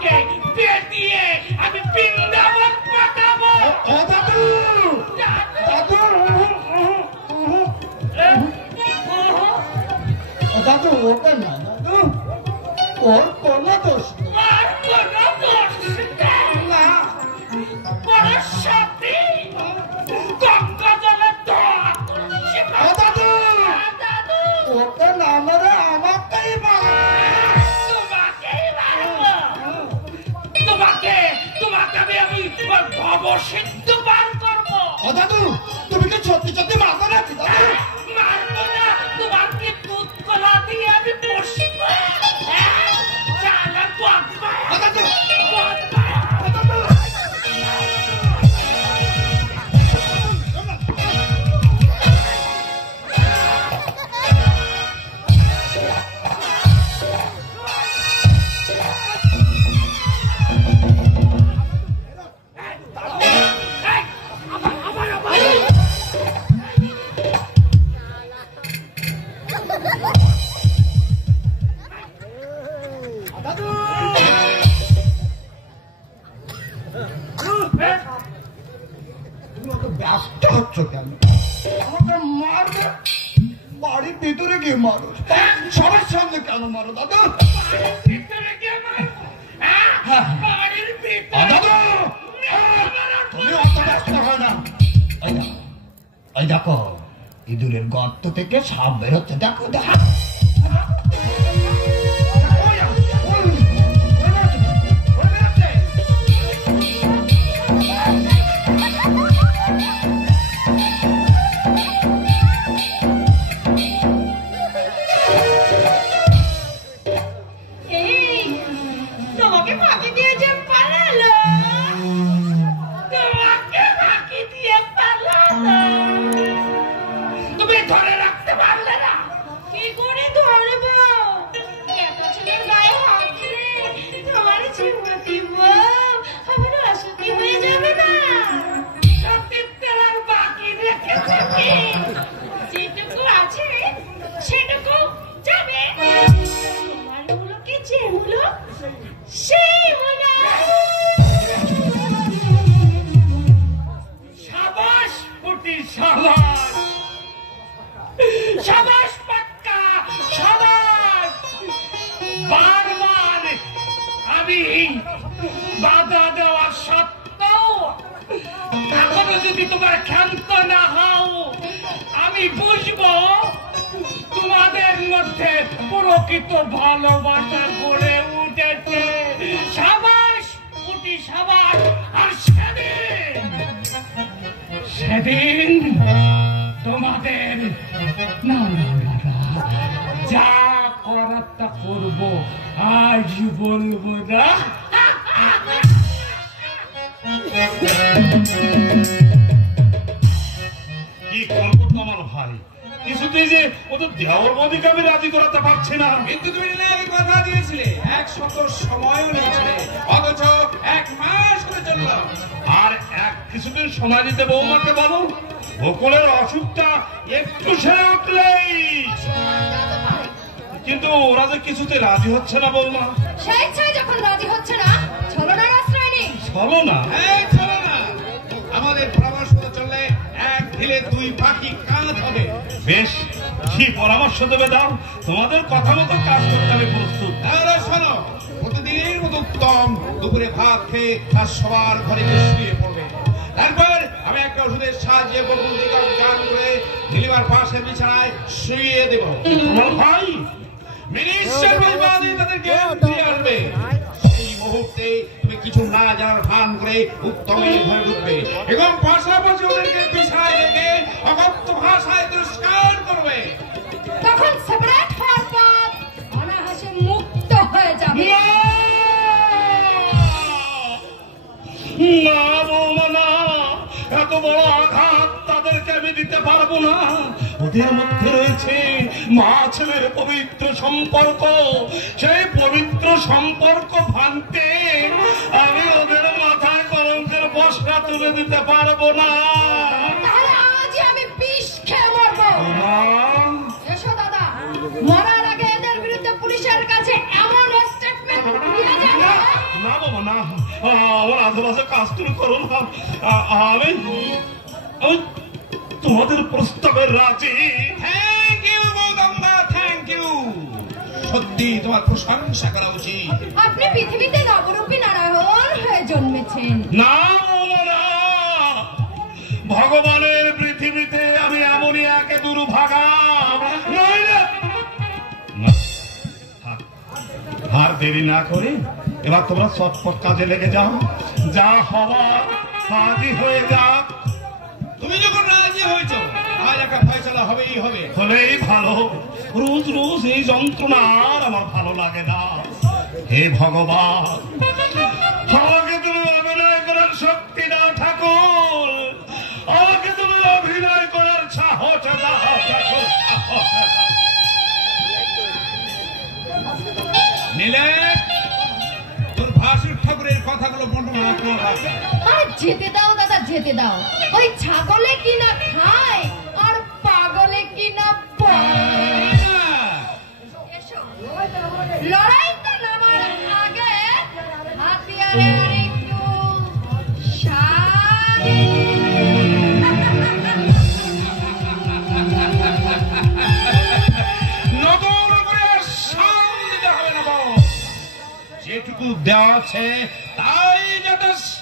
তোমাকে পেটিয়ে আমি বৃন্দাবন পাঠাবো। দাদু দাদু দাদু ওকে না দাদু, ওর কোনো দোষ আর কোনো দোষ না। বড় সাথে গঙ্গা জলে দাদু ওকে না মারে আমাকেই তোমাকেই মারবো। তোমাকে আমি ভব সিদ্ধ পান করবো। দাদু তুমি কি সত্যি সত্যি মারবে নাকি দাদু? মারবো না, তোমাকে দুধ কলা দিয়ে আমি বসবো। চালাক বদমাশ, দাদু বদমাশ। ব্যস্ত হচ্ছ কেন? আমাকে মারবে, বাড়ির ভিতরে গিয়ে মারো। সবার সামনে কেন মারো দাদু? ভিতরে গিয়ে মারবো? বাড়ির ভিতরে? দাদু তুমি অত ব্যস্ত হয় না। ওই দেখো ইঁদুরের গর্ত থেকে সাপ বেরোচ্ছে, দেখো দেখো। তোমাকে ফাঁকি দিয়ে যে পালালো, তোমাকে ফাঁকি দিয়ে পালালো, তুমি ধরে রাখতে পারলে না। কি করে ধরবো? এত ছেলের গায়ে হাত দিলে তোমার জীবন দিব, আমার অসুখী হয়ে যাবে না। সতীত্বের আর বাকি রেখে থাকি, যেটুকু আছে সেটুকু যাবে। তোমার হলো কি যে হলো সেই হলো। সাবাস পুটি, সাবাস, সাবাস পাক্কা, সাবাস। বারবার আমি বাধা দেওয়া সত্ত্বেও এখনো যদি তোমার ক্ষান্ত না হও, আমি বুঝবো তোমাদের মধ্যে প্রকৃত ভালোবাসা গড়ে উঠেছে। সাবাস পুটি, সাবাস। আর সেদিন তোমাদের না যা করার তা করবো, আজ বলবো না। কি করবো তোমার ভাই, কিছুতেই যে ওদের দেওয়ার মধ্যে আমি রাজি করাতে পারছি না। কিন্তু তুমি কথা দিয়েছিলে, এক সপ্তাহ সময়ও নিয়েছিলে, অথচ 1 মাস করে চলল। আর কিছুদিন সময় দিতে বৌমাকে বলো, বকুলের অসুখটা একটু সেরে উঠলেই। কিন্তু ওরা যে কিছুতে রাজি হচ্ছে না বৌমা। স্বেচ্ছায় যখন রাজি হচ্ছে না, ছলনার আশ্রয় নেই। চলো না, চলো না, আমাদের পরামর্শ চললে 1 ঢিলে 2 পাখি কাঁধ হবে। বেশ, কি পরামর্শ দেবে দাও, তোমাদের কথা মতো কাজ করতে আমি প্রস্তুত। তাহলে শোনো, প্রতিদিনের মতো উত্তম দুপুরে ভাত খেয়ে আর সবার ঘরে শুয়ে পড়বে। তারপর আমি একটা ওষুধের সাহায্যে বকুল দিকে গান করে নীলিমার পাশে বিছানায় শুয়ে দেব। তোমার ভাই মিনিস্টার পরিবারে তাদেরকে ফিরে আসবে। সেই মুহূর্তে তুমি কিছু না জানার ভান করে উত্তমের ঘরে ঢুকবে এবং পাশাপাশি ওদেরকে বিছানায় রেখে অকথ্য ভাষায় তিরস্কার করবে। তখন সেপারেট হওয়ার পর অনায়াসে মুক্ত হয়ে যাবে। না বৌমা না, এত বড় আঘাত তাদেরকে আমি দিতে পারবো না। ওদের মধ্যে রয়েছে মা ছেলের পবিত্র সম্পর্ক, সেই পবিত্র সম্পর্ক ভাঙতে আমি ওদের মাথায় কলঙ্কের বস্তা তুলে দিতে পারবো না। তাহলে আজই আমি বিষ খেয়ে মরবো। এসো দাদা, মরার আগে এদের বিরুদ্ধে পুলিশের কাছে এমন স্টেটমেন্ট দিয়ে যাবে। না বাবা না, আমার আশেপাশে কাজ তুমি করো না। আমি তোমাদের প্রস্তাবে রাজি। থ্যাংক ইউ গৌতমদা, থ্যাংক ইউ। সত্যি তোমার প্রশংসা করা উচিত। আপনি পৃথিবীতে নবরূপী নারায়ণ হয়ে জন্মেছেন। না বলো না, ভগবানের পৃথিবীতে আমি এমনই একে দুর্ভাগা। আর দেরি না করে এবার তোমরা চটপট কাজে লেগে যাও, যা হওয়ার আজই হয়ে যাক। তুমি যখন রাজি হয়েছ, আজ একটা ফয়সালা হবেই হবে। হলেই ভালো, রোজ রোজ এই যন্ত্রণা আর আমার ভালো লাগে না। হে ভগবান, আমাকে তুমি অভিনয় করার শক্তি দাও ঠাকুর, আমাকে তুমি অভিনয় করার সাহস দাও ঠাকুর, সাহস দাও। নিলে তোর ভাসুর ঠাকুরের কথাগুলো বর্ণনা করা রাখা। আর যেতে দাও দাদা, যেতে দাও। ওই ছাগলে কি না খায় আর পাগলে কি না পায়। এসো, লড়াইতে নামার আগে হাতিয়ারে একটু নতুন করে শান দিতে হবে না বল, যেটুকু দেওয়া আছে তাই যথেষ্ট।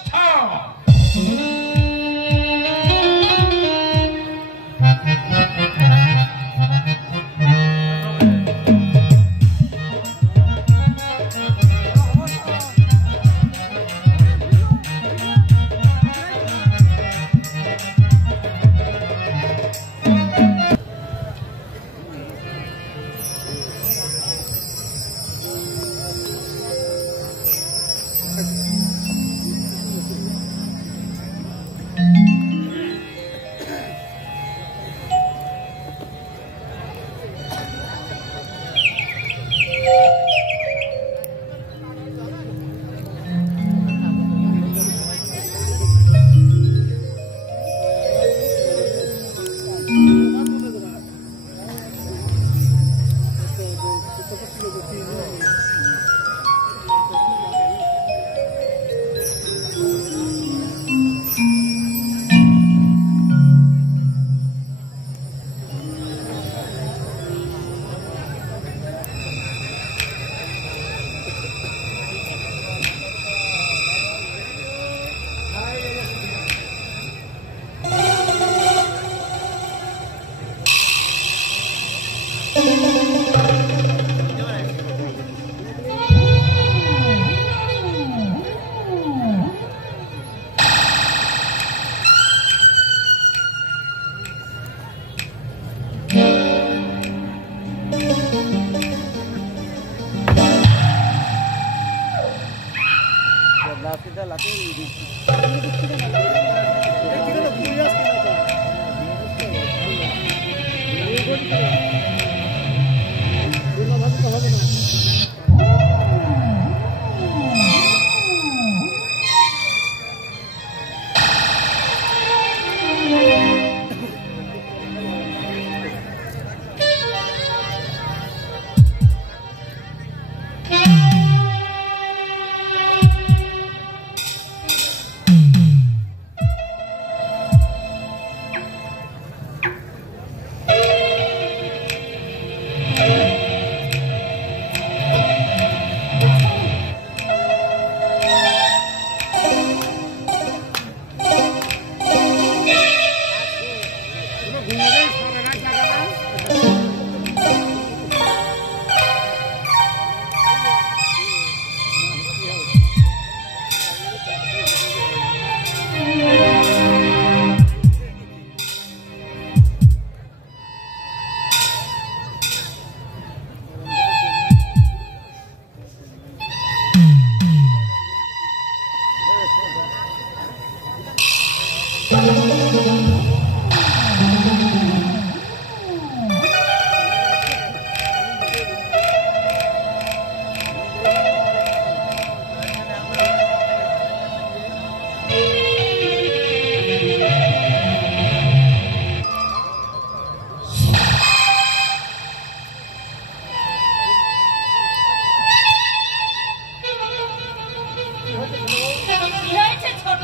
কি হয়েছে ছোট?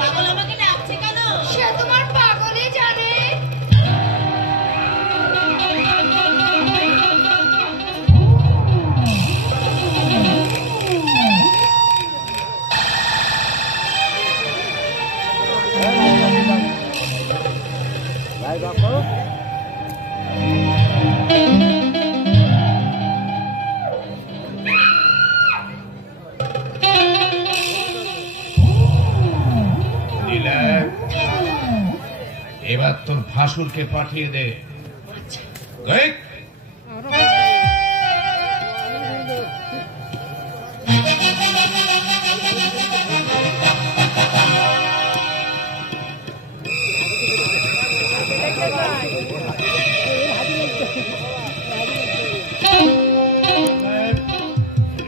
পাগল আমাকে ডাকছে কেন? সে তোমার পাগলই জানে। এবার তোর ভাসুরকে পাঠিয়ে দে।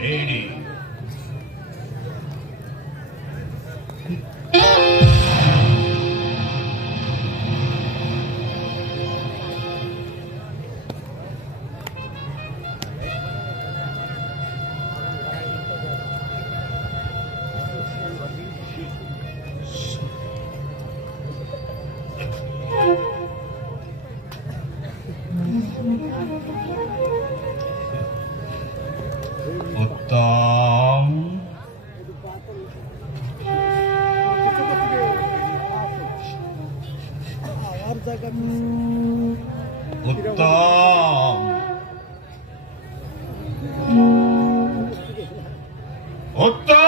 রেডি। উত্তম, উত্তম, উত্তম।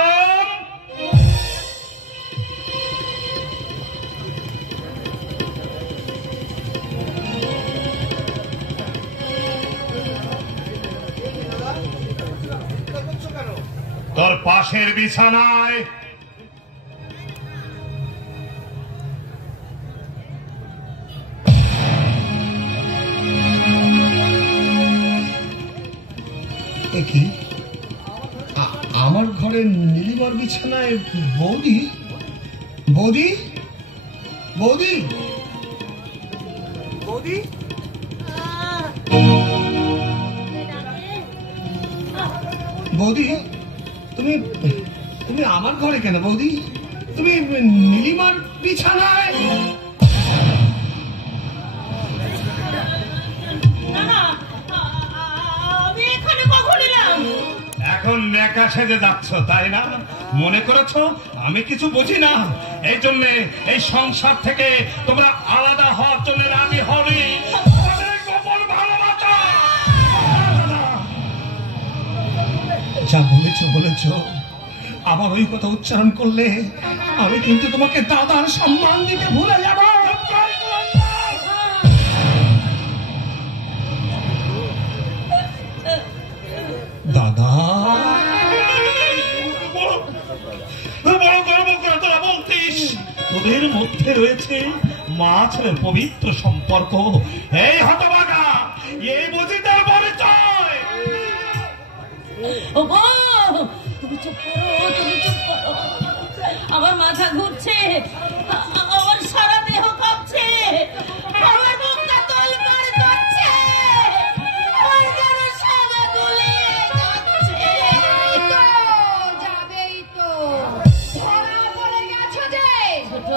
তোর পাশের বিছানায় কি আমার ঘরে নীলিমার বিছানায় বৌদি? বৌদি, বৌদি, বৌদি, বৌদি, তুমি তুমি আমার ঘরে কেন বৌদি? তুমি নীলিমার বিছানায়? আমি এখানে কখন এলাম? এখন নেকা সেজে যাচ্ছ তাই না? মনে করেছো আমি কিছু বুঝি না? এই জন্য এই সংসার থেকে তোমরা আলাদা হওয়ার জন্য রাজি হওনি। গোপন ভালোবাসা। যা বলেছ বলেছ, আবার ওই কথা উচ্চারণ করলে আমি কিন্তু তোমাকে দাদার সম্মান দিতে ভুলে যাব। দাদা, বড় গর্ব করে তোরা বলতিস তোদের মধ্যে রয়েছে মা ছেলের পবিত্র সম্পর্ক। এই হতভাগা, এই বুঝি তার পরিচয়? ওগো, তুমি চুপ করো, তুমি চুপ করো। আমার মাথা ঘুরছে, আমার সারা দেহ কাঁপছে, আমার বুকটা তোলপাড় করছে, আমার যেন সাদা গুলে যাচ্ছে। যাবেই তো, ধরা পড়ে গেছো যে। ছোট,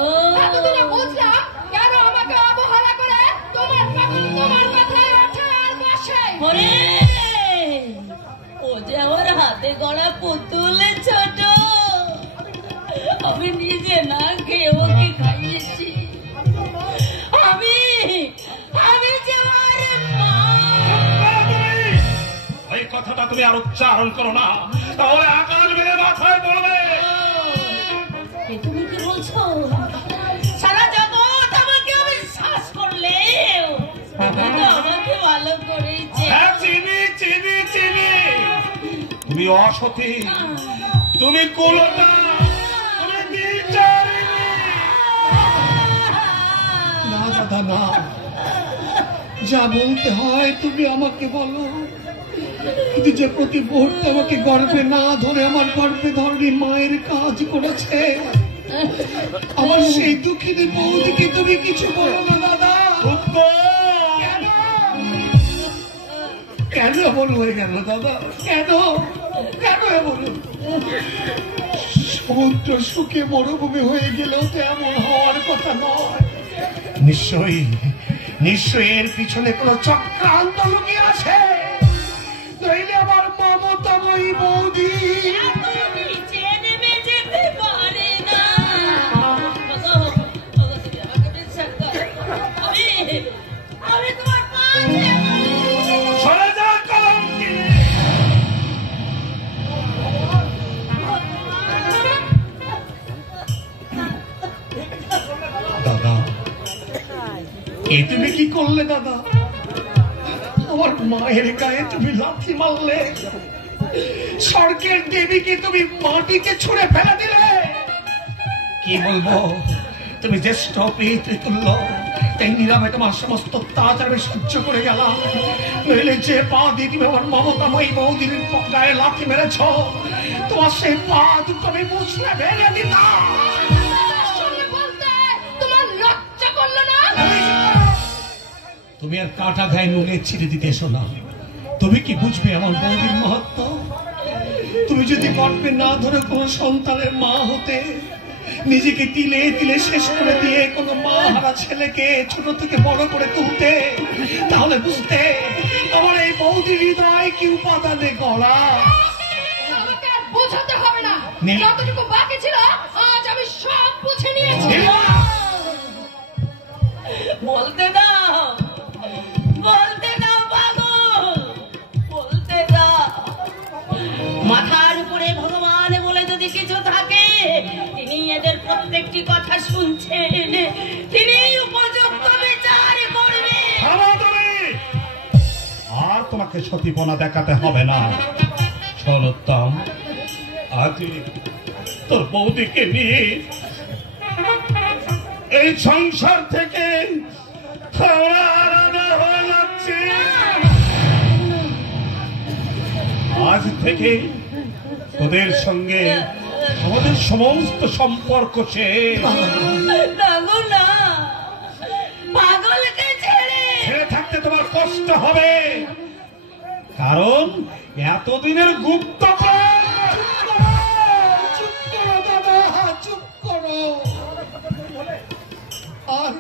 এতদিনে বুঝলাম কেন আমাকে অবহেলা করে তোমার পাগল তোমার মাথায় ওঠে আর বসে। ওরে, ও যে আমার হাতে গড়া পুতুল ছোট। আমি নিজে না খেয়ে ওকে খাইয়েছি। আমি যে ওর মা। এই কথাটা তুমি আর উচ্চারণ করো না, তাহলে আকাশ ভেঙে মাথায় পড়বে। এ তুমি কি বলছো? সারা জগৎ আমাকে অবিশ্বাস করলেও তুমি তো আমাকে ভালো করেছে। হ্যাঁ, চিনি চিনি চিনি। তুমি অসতী, তুমি কুলটা, তুমি বিচারিণী। না দাদা না, যা বলতে হয় তুমি আমাকে বলো। কিন্তু যে প্রতি মুহূর্তে আমাকে গর্ভে না ধরে আমার গর্ভে ধরনি মায়ের কাজ করেছে, আমার সেই দুঃখিনী বৌদিকে তুমি কিছু বলো না দাদা। কেন? কেন এমন হয়ে গেল দাদা? কেন কেন এমন? সমুদ্র শুকে মরুভূমি হয়ে গেলেও তো এমন হওয়ার কথা নয়। নিশ্চয়ই নিশ্চয়ই এর পিছনে কোনো চক্রান্ত লুকিয়ে আছে, নইলে আমার মমতাময়ী বৌদি নিচে নেমে যেতে পারে না। তুমি আমাকে বিশ্বাস করো। আমি তোমার পাশে সরে যা কলঙ্কিনী। দাদা, এ তুমি কি করলে দাদা? আমার মায়ের গায়ে তুমি লাথি মারলে, স্বর্গের দেবীকে তুমি মাটিতে ছুঁড়ে ফেলে দিলে। কি বলবো, তুমি জ্যেষ্ঠ পিতৃতুল্য, তাই নিরামে তোমার সমস্ত অত্যাচার আমি সহ্য করে গেলাম। নইলে যে পা দিয়ে তুমি আমার মমতাময়ী বৌদির গায়ে লাথি মেরেছ, তোমার সেই পা দুটো আমি মুছড়ে ভেঙে দিতাম। সঙ্গে বলতে তোমার লজ্জা করলো না? তুমি আর কাঁটা গায়ে নুনে ছিঁড়ে দিতে এসো না। তুমি কি বুঝবে আমার বৌদির মাহাত্ম? তুমি যদি গর্বে না ধরে কোনো সন্তানের মা হতে, নিজেকে তিলে তিলে শেষ করে দিয়ে কোনো মা হারা ছেলেকে ছোট থেকে বড় করে তুলতে, তাহলে বুঝতে আমার এই বৌদির হৃদয় কি উপাদানে গড়া। আমাকে আর বোঝাতে হবে না, নীল। যতটুকু বাকি ছিল আজ আমি সব বুঝে নিয়েছি। বলতে দাও, বলতে দাও পাগল, বলতে দাও। মাথার উপরে ভগবান বলে যদি কিছু থাকে, তিনি এদের প্রত্যেকটি কথা শুনছেন, তিনি উপযুক্ত বিচার করবেন। থামো তুমি। আর তোমাকে সতীপনা দেখাতে হবে না। সরোত্তম, আজ তোর বৌদিকে নিয়ে এই সংসার থেকে তোরা আলাদা হয়ে যাচ্ছে। আজ থেকে তোদের সঙ্গে আমাদের সমস্ত সম্পর্ক শেষ। দাগো না, পাগলকে ছেড়ে ছেড়ে থাকতে তোমার কষ্ট হবে, কারণ এতদিনের গুপ্ত চুপ করো দাদা, চুপ করো। আর